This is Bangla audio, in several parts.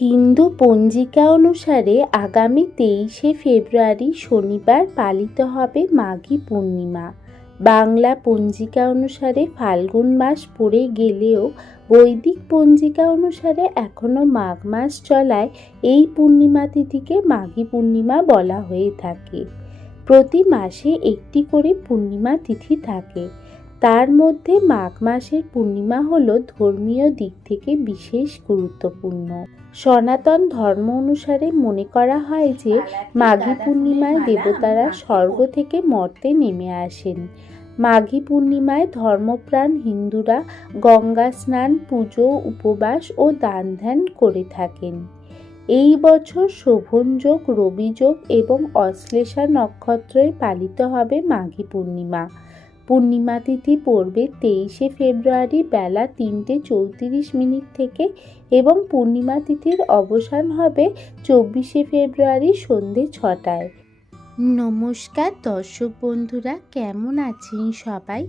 হিন্দু পঞ্জিকা অনুসারে আগামী তেইশে ফেব্রুয়ারি শনিবার পালিত হবে মাঘী পূর্ণিমা। বাংলা পঞ্জিকা অনুসারে ফাল্গুন মাস পড়ে গেলেও বৈদিক পঞ্জিকা অনুসারে এখনও মাঘ মাস চলায় এই পূর্ণিমা তিথিকে মাঘী পূর্ণিমা বলা হয়ে থাকে। প্রতি মাসে একটি করে পূর্ণিমা তিথি থাকে। তার মধ্যে মাঘ মাসের পূর্ণিমা হল ধর্মীয় দিক থেকে বিশেষ গুরুত্বপূর্ণ। সনাতন ধর্ম অনুসারে মনে করা হয় যে, মাঘী পূর্ণিমায় দেবতারা স্বর্গ থেকে মর্তে নেমে আসেন। মাঘী পূর্ণিমায় ধর্মপ্রাণ হিন্দুরা গঙ্গা স্নান, পুজো, উপবাস ও দান ধ্যান করে থাকেন। এই বছর শোভনযোগ রবিযোগ এবং অশ্লেষা নক্ষত্রে পালিত হবে মাঘী পূর্ণিমা। পূর্ণিমা তিথি পড়বে তেইশে ফেব্রুয়ারি বেলা তিনটে চৌত্রিশ মিনিট থেকে এবং পূর্ণিমা তিথির অবসান হবে চব্বিশে ফেব্রুয়ারি সন্ধে ছটায়। নমস্কার দর্শক বন্ধুরা, কেমন আছেন সবাই?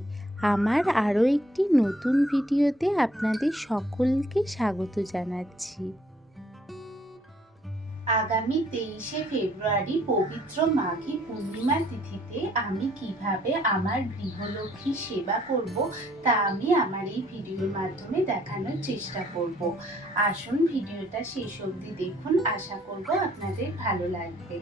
আমার আরও একটি নতুন ভিডিওতে আপনাদের সকলকে স্বাগত জানাচ্ছি। আগামী তেইশে ফেব্রুয়ারি পবিত্র মাঘী পূর্ণিমা তিথিতে আমি কীভাবে আমার গৃহলক্ষ্মী সেবা করব তা আমি আমার এই ভিডিওর মাধ্যমে দেখানোর চেষ্টা করব। আসুন ভিডিওটা শেষ অবধি দেখুন। আশা করব আপনাদের ভালো লাগবে।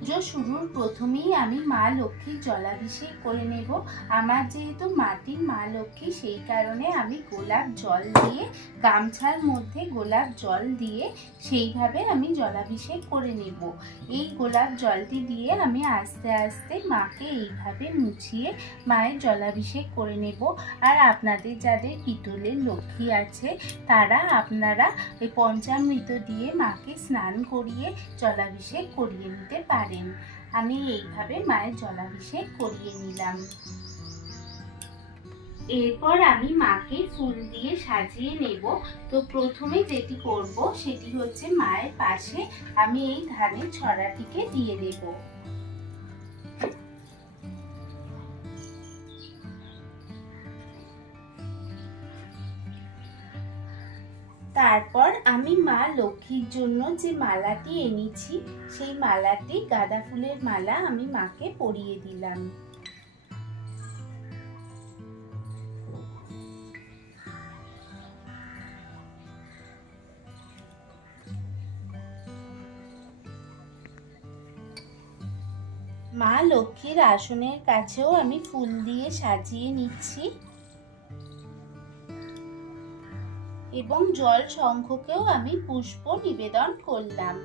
পুজো শুরুর প্রথমেই আমি মা লক্ষ্মীর জলাভিষেক করে নেব। আমার যেহেতু মাটির মা লক্ষ্মী, সেই কারণে আমি গোলাপ জল দিয়ে, গামছার মধ্যে গোলাপ জল দিয়ে, সেইভাবে আমি জলাভিষেক করে নেব। এই গোলাপ জলটি দিয়ে আমি আস্তে আস্তে মাকে এইভাবে মুছিয়ে মায়ের জলাভিষেক করে নেব। আর আপনাদের যাদের পিতলের লক্ষ্মী আছে, তারা আপনারা পঞ্চামৃত দিয়ে মাকে স্নান করিয়ে জলাভিষেক করিয়ে নিতে পারেন। আমি এইভাবে মায়ের জলাভিষেক করিয়ে নিলাম। এরপর আমি মাকে ফুল দিয়ে সাজিয়ে নেব। তো প্রথমে যেটি করব, সেটি হচ্ছে মায়ের পাশে আমি এই ধানের ছড়াটিকে দিয়ে দেব। তারপর আমি মা লক্ষ্মীর জন্য যে মালাটি এনেছি, সেই মালাটি গাঁদা ফুলের মালা আমি মাকে পরিয়ে দিলাম। মা লক্ষ্মীর আসনের কাছেও আমি ফুল দিয়ে সাজিয়ে নিচ্ছি। এবং জল শঙ্খকেও আমি পুষ্প নিবেদন করলাম।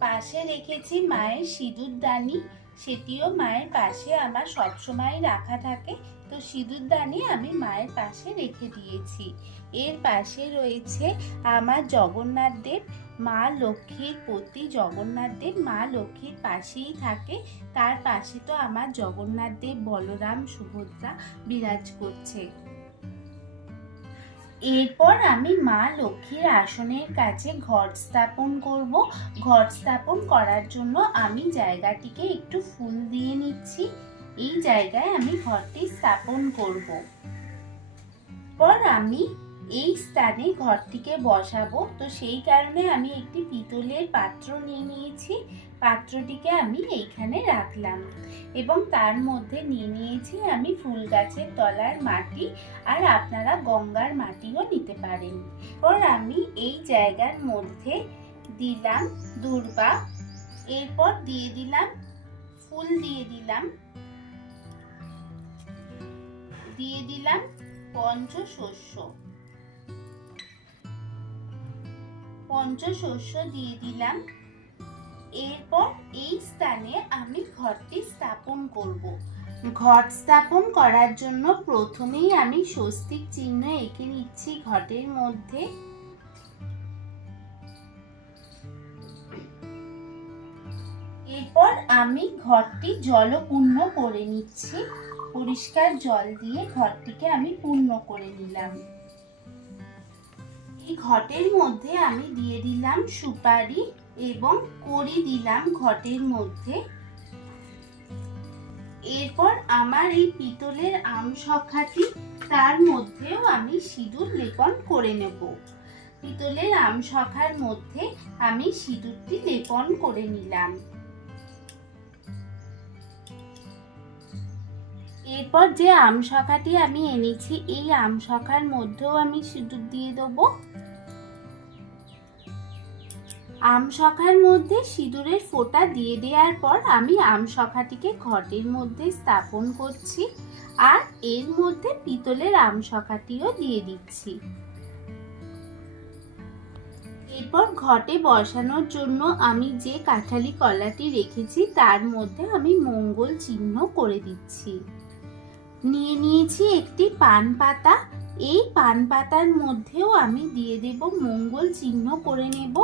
পাশে রেখেছি মায়ের সিঁদুর দানি, সেটিও মায়ের পাশে আমার সবসময় রাখা থাকে। তো সিঁদুর দানি আমি মায়ের পাশে রেখে দিয়েছি। এর পাশে রয়েছে আমার জগন্নাথ দেব। মা লক্ষ্মীর প্রতি জগন্নাথ দেব মা লক্ষ্মীর পাশেই থাকে। তার পাশে তো আমার জগন্নাথ দেব বলরাম সুভদ্রা বিরাজ করছে। এরপর আমি মা লক্ষ্মীর আসনের কাছে ঘট স্থাপন করব। ঘট স্থাপন করার জন্য আমি জায়গাটিকে একটু ফুল দিয়ে নিচ্ছি। এই জায়গায় আমি ঘরটি স্থাপন করব। পর আমি এই স্থানে ঘরটিকে বসাবো। তো সেই কারণে আমি একটি পিতলের পাত্র নিয়ে নিয়েছি। পাত্রটিকে আমি এইখানে রাখলাম এবং তার মধ্যে নিয়ে নিয়েছি আমি ফুল গাছের তলার মাটি আর আপনারা গঙ্গার মাটিও নিতে পারেন। এরপর আমি এই জায়গার মধ্যে দিলাম দুর্বা, এরপর দিয়ে দিলাম, ফুল দিয়ে দিলাম দিয়ে দিলাম পঞ্চশস্য। পঞ্চশস্য দিয়ে দিলাম এরপর এই স্থানে আমি ঘরটি স্থাপন করব। ঘট স্থাপন করার জন্য প্রথমেই আমি স্বস্তিক চিহ্ন এঁকে নিচ্ছি ঘটের মধ্যে। এরপর আমি ঘরটি জলপূর্ণ করে নিচ্ছি। পরিষ্কার জল দিয়ে ঘরটিকে আমি পূর্ণ করে নিলাম। এই ঘটের মধ্যে আমি দিয়ে দিলাম সুপারি। এবং কড়ি দিলাম ঘটের মধ্যে। এরপর আমার এই পিতলের আম সখাটি তার মধ্যেও আমি সিঁদুর লেপন করে নেব। পিতলের আমশখার মধ্যে আমি সিঁদুরটি লেপন করে নিলাম। এরপর যে আমশখাটি আমি এনেছি, এই আমশখার মধ্যেও আমি সিঁদুর দিয়ে দেবো। আমশখার মধ্যে সিঁদুরের ফোঁটা দিয়ে দেওয়ার পর আমি আমশখাটিকে ঘটের মধ্যে স্থাপন করছি আর এর মধ্যে পিতলের আমশখাটিও দিয়ে দিচ্ছি। এরপর ঘটে বসানোর জন্য আমি যে কাঁঠালি কলাটি রেখেছি তার মধ্যে আমি মঙ্গল চিহ্ন করে দিচ্ছি। নিয়ে নিয়েছি একটি পান পাতা। এই পান পাতার মধ্যেও আমি দিয়ে দেব মঙ্গল চিহ্ন করে নেব।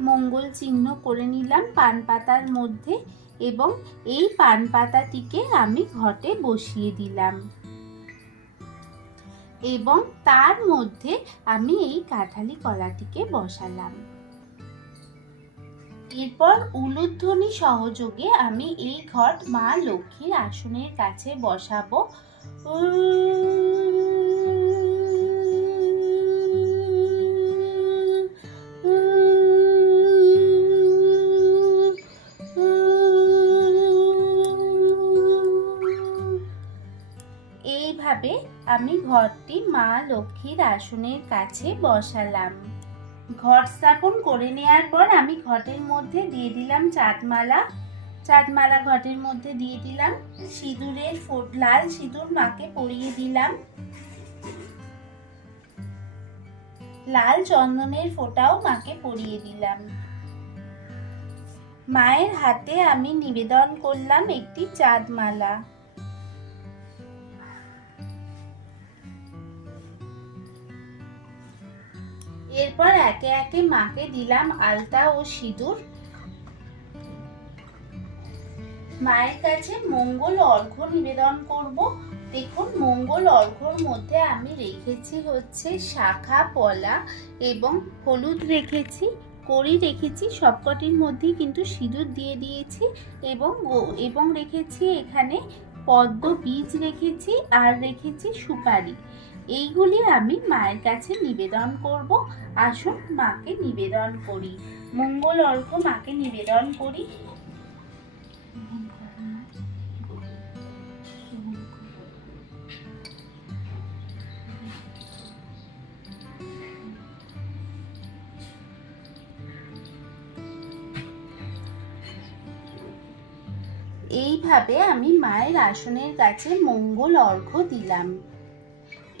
মঙ্গল চিহ্ন করে নিলাম পান পাতার মধ্যে এবং এই পান পাতাটিকে আমি ঘটে বসিয়ে দিলাম। এবং তার মধ্যে আমি এই কাঁঠালি কলাটিকে বসালাম। এরপর উলুধ্বনি সহযোগে আমি এই ঘট মা লক্ষ্মীর আসনের কাছে বসাবো। ঘরটি মা লক্ষ্মীর আসনের কাছে বসালাম। ঘট স্থাপন করে নেওয়ার পর আমি ঘটের মধ্যে দিয়ে দিলাম চাঁদমালা। চাঁদমালা ঘটের মধ্যে দিয়ে দিলাম সিঁদুরের ফোট লাল সিঁদুর মাকে পরিয়ে দিলাম। লাল চন্দনের ফোঁটাও মাকে পরিয়ে দিলাম। মায়ের হাতে আমি নিবেদন করলাম একটি চাঁদমালা। এরপর একে একে মাকে দিলাম আলতা ও সিঁদুর। মায়ের কাছে মঙ্গল অর্ঘ্য নিবেদন করব। দেখুন, মঙ্গল অর্ঘ্যর মধ্যে আমি রেখেছি হচ্ছে শাখা, পলা এবং হলুদ রেখেছি, কড়ি রেখেছি, সবকটির মধ্যেই কিন্তু সিঁদুর দিয়ে দিয়েছি এবং এবং রেখেছি এখানে পদ্ম বীজ রেখেছি আর রেখেছি সুপারি। এইগুলি আমি মায়ের কাছে নিবেদন করব। আসুন মাকে নিবেদন করি। মঙ্গল অর্ঘ্য মাকে নিবেদন করি। এইভাবে আমি মায়ের আসনের কাছে মঙ্গল অর্ঘ্য দিলাম।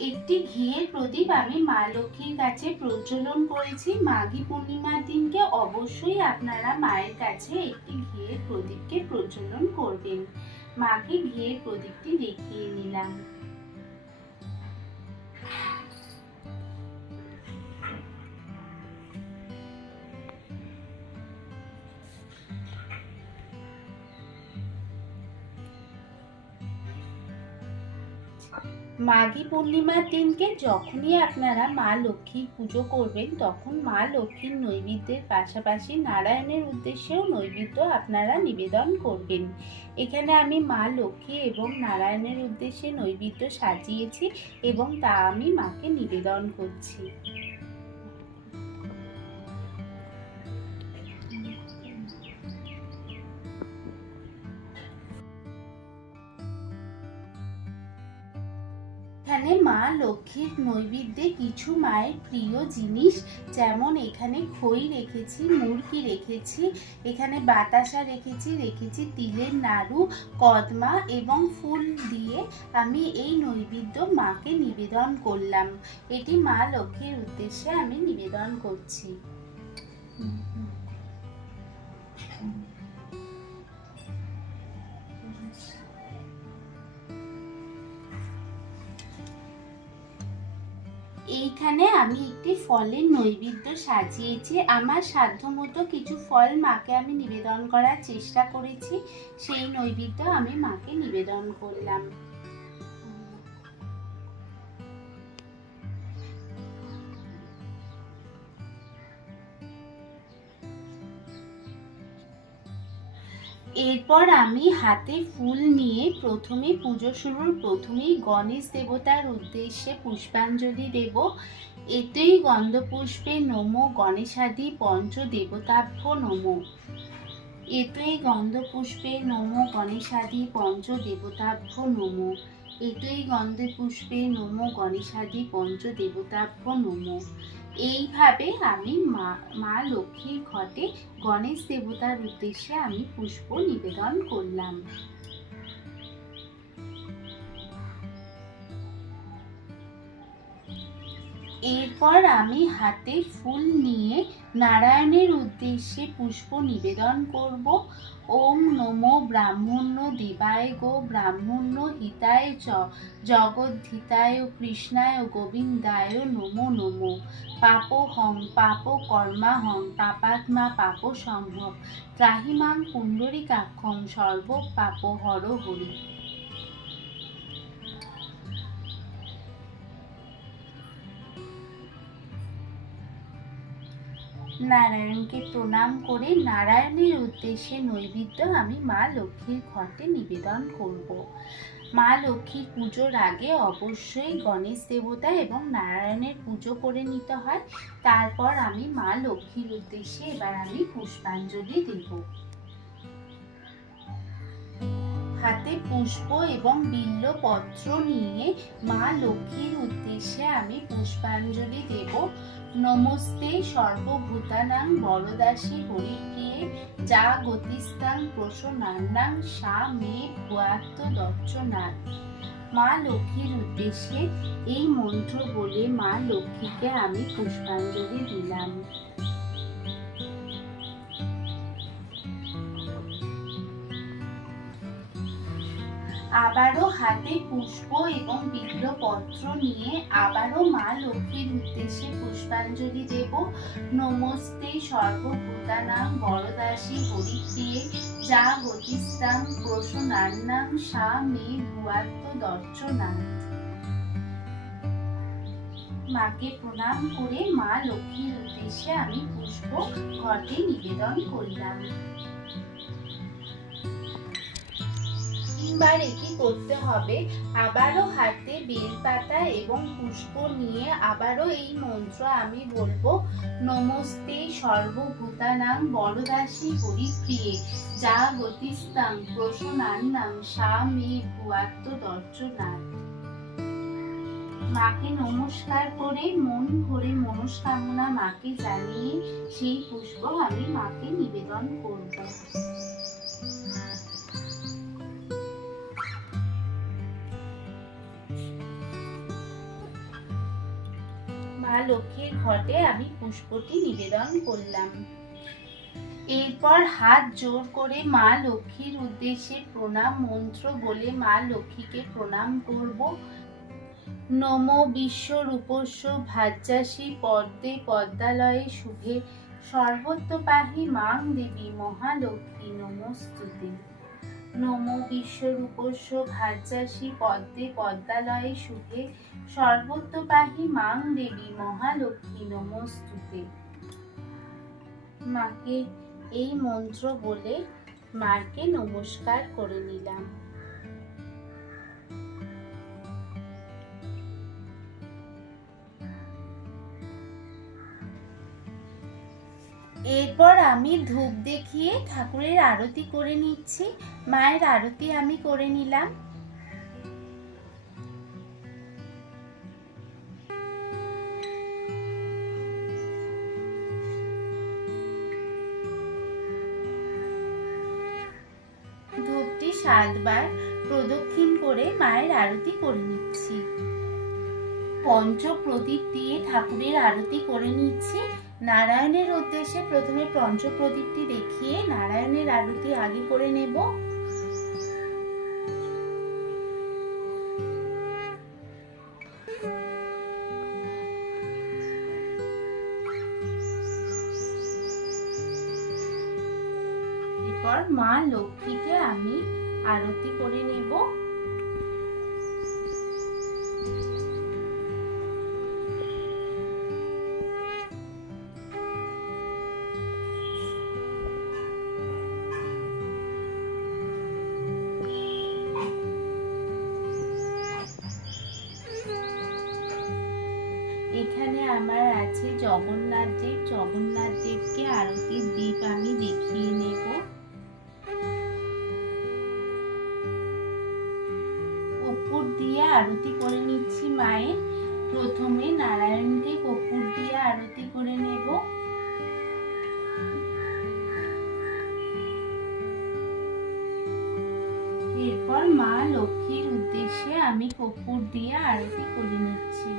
একটি ঘিয়ের প্রদীপ আমি মা লক্ষ্মীর কাছে প্রজ্বলন করেছি। মাঘী পূর্ণিমার দিনকে অবশ্যই আপনারা মায়ের কাছে একটি ঘিয়ের প্রদীপকে প্রজ্বলন করবেন। মাকে ঘিয়ের প্রদীপটি দেখিয়ে নিলাম। মাঘী পূর্ণিমার দিনকে যখনই আপনারা মা লক্ষ্মীর পুজো করবেন, তখন মা লক্ষ্মীর নৈবেদ্যের পাশাপাশি নারায়ণের উদ্দেশ্যেও নৈবেদ্য আপনারা নিবেদন করবেন। এখানে আমি মা লক্ষ্মী এবং নারায়ণের উদ্দেশ্যে নৈবেদ্য সাজিয়েছি এবং তা আমি মাকে নিবেদন করছি। এখানে মা লক্ষ্মীর নৈবেদ্যে কিছু মায়ের প্রিয় জিনিস, যেমন এখানে খই রেখেছি, মুরগি রেখেছি, এখানে বাতাসা রেখেছি রেখেছি তিলের নাড়ু, কদমা এবং ফুল দিয়ে আমি এই নৈবেদ্য মাকে নিবেদন করলাম। এটি মা লক্ষ্মীর উদ্দেশ্যে আমি নিবেদন করছি। এইখানে আমি একটি ফলের নৈবেদ্য সাজিয়েছি। আমার সাধ্যমতো কিছু ফল মাকে আমি নিবেদন করার চেষ্টা করেছি। সেই নৈবেদ্য আমি মাকে নিবেদন করলাম। এরপর আমি হাতে ফুল নিয়ে প্রথমে পুজো শুরুর প্রথমেই গণেশ দেবতার উদ্দেশ্যে পুষ্পাঞ্জলি দেব। এতেই গন্ধপুষ্পে নমো গণেশাদি পঞ্চদেবতাভ্য নমো। এতেই গন্ধপুষ্পে নমো গণেশাদি পঞ্চদেবতাভ্য নমো। এতই গন্ধপুষ্পে নমো গণেশাদি পঞ্চদেবতাভ্য নমো। এইভাবে আমি মা মা লক্ষ্মীর ঘটে গণেশ দেবতার উদ্দেশ্যে আমি পুষ্প নিবেদন করলাম। এরপর আমি হাতে ফুল নিয়ে নারায়ণের উদ্দেশ্যে পুষ্প নিবেদন করব। ওম নমো ব্রাহ্মণ্য দেবায় গো ব্রাহ্মণ্য হিতায় চ। জগদ্ধিতায় কৃষ্ণায় গোবিন্দায় নমো নমো। পাপ হং, পাপ কর্মা হং, পাপাত্মা পাপ সম্ভব। ত্রাহিমাং পুণ্ডরিকাক্ষং সর্ব পাপ হর হরি নারায়ণকে প্রণাম করে নারায়ণের উদ্দেশ্যে নৈবেদ্য আমি মা লক্ষ্মীর ঘটে নিবেদন করব। মা লক্ষ্মীর পুজোর আগে অবশ্যই গণেশ দেবতা এবং নারায়ণের পুজো করে নিতে হয় তারপর আমি মা লক্ষ্মীর উদ্দেশ্যে এবার আমি পুষ্পাঞ্জলি দেব হাতে পুষ্প এবং বিল্লপত্র নিয়ে মা লক্ষ্মীর উদ্দেশ্যে আমি পুষ্পাঞ্জলি দেব। নমস্তে সর্বভূতানাং বরদাসী হরিপ্রিয়ে, যা গতিস্তাং প্রসন্নান্নাং, সা মে ভুয়াত্ম দর্শনাথ মা লক্ষ্মীর উদ্দেশ্যে এই মন্ত্র বলে মা লক্ষ্মীকে আমি পুষ্পাঞ্জলি দিলাম। আবারও হাতে পুষ্প এবং বিল্লপত্র নিয়ে আবারও মা লক্ষ্মীর উদ্দেশ্যে পুষ্পাঞ্জলি দেব। নমস্তে সর্বভূতানাং বরদাসী হরিপ্রিয়ে। যা গতিস্তাং প্রসন্নান্নাং সা মে ভুয়াত্ম দর্শনাথ মাকে প্রণাম করে মা লক্ষ্মীর উদ্দেশ্যে আমি পুষ্প ঘটে নিবেদন করলাম। তিনবার এটি করতে হবে? আবারও হাতে বেলপাতা এবং পুষ্প নিয়ে আবারও এই মন্ত্র আমি বলব। নমস্তে সর্বভূতানাং বরদাসী হরিপ্রিয়ে যা গতিস্তাং প্রসনান্নাং সা মে ভুয়াত্ম দর্শনাথ মাকে নমস্কার করে, মন ভরে মনস্কামনা মাকে জানিয়ে সেই পুষ্প আমি মাকে নিবেদন করব। মা লক্ষ্মীর ঘটে আমি পুষ্পটি নিবেদন করলাম। এরপর হাত জোর করে মা লক্ষ্মীর উদ্দেশ্যে প্রণাম মন্ত্র বলে মা লক্ষ্মীকে প্রণাম করব। নম বিশ্ব রূপস্য ভাজ্যাসী পদ্মে পদ্মালয়ে শুভে। সর্বত্র পাহি মাং দেবী মহালক্ষ্মী নমস্তুতে। নম বিশ্বরূপস্য ভাজ্যাসী পদ্মে পদ্মালয়ে শুভে সর্বত্রপাহী মাং দেবী মহালক্ষ্মী নমস্তুতে। মাকে এই মন্ত্র বলে মাকে নমস্কার করে নিলাম। এরপর আমি ধূপ দেখিয়ে ঠাকুরের আরতি করে নিচ্ছি। মায়ের আরতি আমি করে নিলাম। ধূপটি সাতবার প্রদক্ষিণ করে মায়ের আরতি করে নিচ্ছি। পঞ্চ প্রদীপ দিয়ে ঠাকুরের আরতি করে নিচ্ছি। নারায়ণের উদ্দেশ্যে প্রথমে পঞ্চ প্রদীপটি দেখিয়ে নারায়ণের আরতি আগে করে নেব। মা লক্ষ্মীকে আমি আরতি করে নেব। জগন্নাথ দেব জগন্নাথ দেবকে আরতির দীপ আমি দেখিয়ে নেব। কর্পূর দিয়ে আরতি করে নিচ্ছি মায়ের। প্রথমে নারায়ণকে কর্পূর দিয়ে আরতি করে নেব। এরপর মা লক্ষ্মীর উদ্দেশ্যে আমি কর্পূর দিয়ে আরতি করে নিচ্ছি।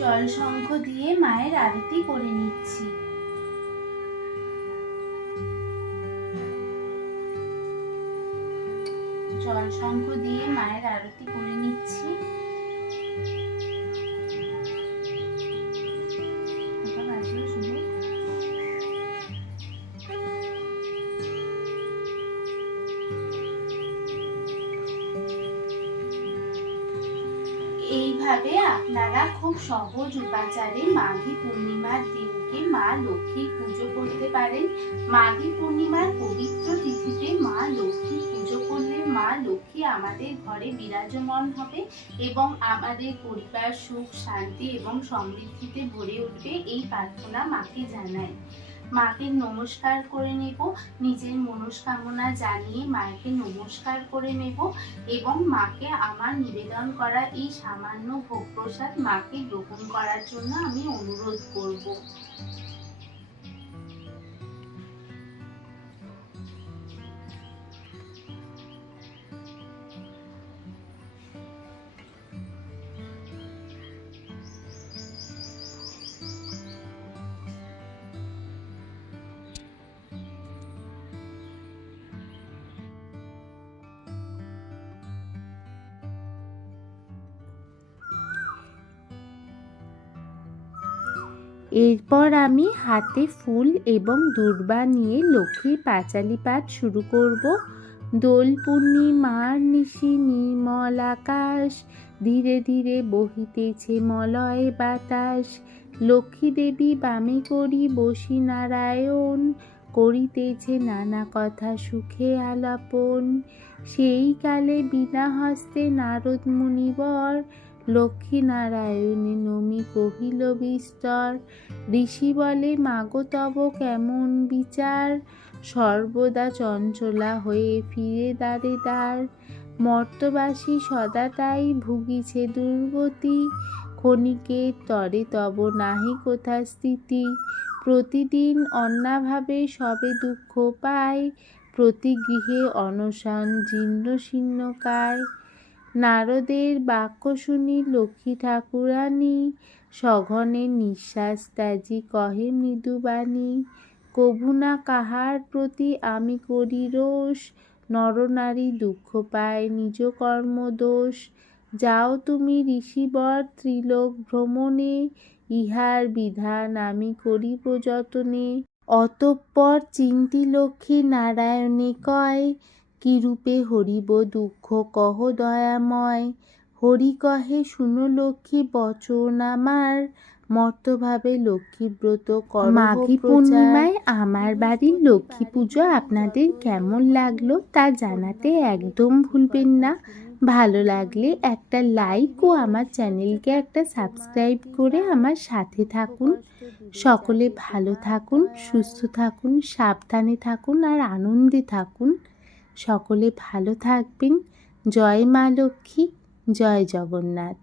জল শঙ্খ দিয়ে মায়ের আরতি করে নিচ্ছি। জল শঙ্খ দিয়ে মায়ের আরতি এইভাবে আপনারা খুব সহজ উপাচারে মাঘী পূর্ণিমার দিনকে মা লক্ষ্মীর পুজো করতে পারেন। মাঘী পূর্ণিমার পবিত্র তিথিতে মা লক্ষ্মীর পুজো করলে মা লক্ষ্মী আমাদের ঘরে বিরাজমান হবে এবং আমাদের পরিবার সুখ, শান্তি এবং সমৃদ্ধিতে ভরে উঠবে এই প্রার্থনা মাকে জানাই মাকে নমস্কার করে নেব, নিজের মনস্কামনা জানিয়ে মাকে নমস্কার করে নেব এবং মাকে আমার নিবেদন করা এই সামান্য ভোগ প্রসাদ মাকে গ্রহণ করার জন্য আমি অনুরোধ করব। এরপর আমি হাতে ফুল এবং দূর্বা নিয়ে লক্ষ্মীর পাঁচালি পাঠ শুরু করব। দোল পূর্ণিমার নিশি নির্মল আকাশ, ধীরে ধীরে বহিতেছে মলয় বাতাস। লক্ষ্মী দেবী বামে করি বসি নারায়ণ, করিতেছে নানা কথা সুখে আলাপন। সেই কালে বিনা হস্তে নারদ মুনিবর লক্ষ্মী নারায়ণে নমি কহিল, বিস্তর, ঋষি বলে মাগো তব কেমন বিচার? সর্বদা চঞ্চলা হয়ে ফিরে দ্বারে দ্বার। মর্তবাসী সদা তাই ভুগিছে দুর্গতি। ক্ষণিকের তরে তব নাহি কোথা স্থিতি। প্রতিদিন অন্নাভাবে সবে দুঃখ পায়। প্রতি গৃহে অনশন, জীর্ণ শীর্ণকায় নারদের বাক্য শুনি লক্ষ্মী ঠাকুরানী, সঘনে নিঃশ্বাস ত্যাজি কহে মৃদুবাণী কভু না কাহার প্রতি আমি করি রোষ নরনারী দুঃখ পায় নিজ কর্ম দোষ। যাও তুমি ঋষিবর ত্রিলোক ভ্রমণে, ইহার বিধান আমি করিব যতনে। অতঃপর চিন্তি লক্ষ্মী নারায়ণে কয় কিরূপে হরিব দুঃখ? কহ দয়াময়। হরি কহে শুনো লক্ষ্মী বচন আমার। মর্তভাবে লক্ষ্মী ব্রত মাঘী পূর্ণিমায় আমার বাড়ির লক্ষ্মী পুজো আপনাদের কেমন লাগল তা জানাতে একদম ভুলবেন না। ভালো লাগলে একটা লাইক ও আমার চ্যানেলকে একটা সাবস্ক্রাইব করে আমার সাথে থাকুন। সকলে ভালো থাকুন সুস্থ থাকুন সাবধানে থাকুন আর আনন্দে থাকুন। সকলে ভালো থাকবেন। জয় মা লক্ষ্মী জয় জগন্নাথ।